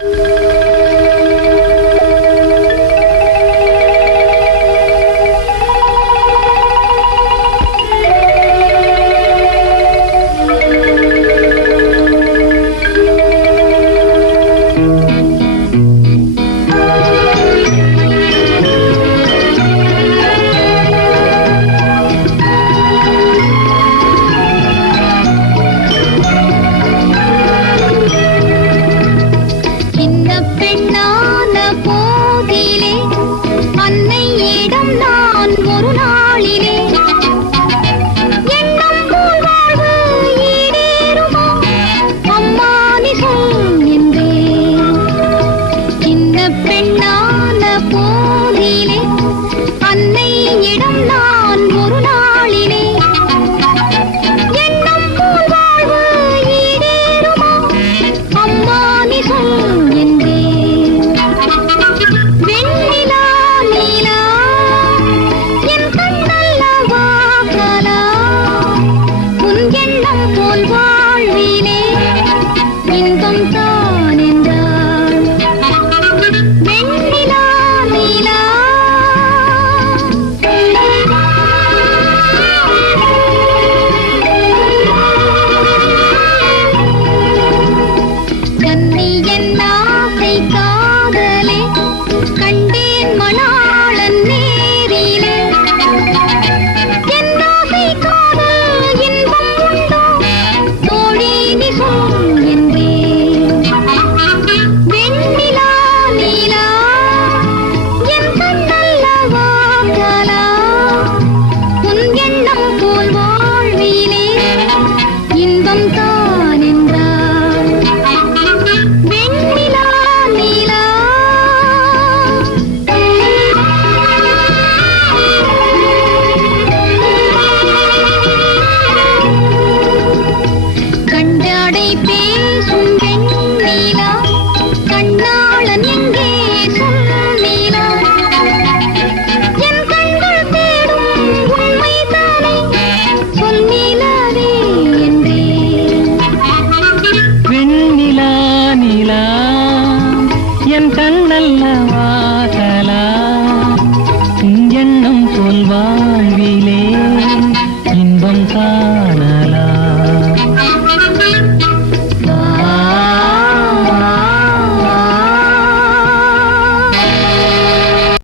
you பெண்ணான போதிலே அன்னையிடம் நான் ஒரு நாளிலே. பெண்ணான போதிலே அன்னையிடம் நான் உன் போல் வாழ்வினே. கண்டாடை பேசும் வெண்ணிலா கண்ணாளன் எங்கே சொல் என் கண்கள் தேடும் வெண்ணிலா நிலா என் கண்ணல்ல வாசலா. எண்ணம் போல்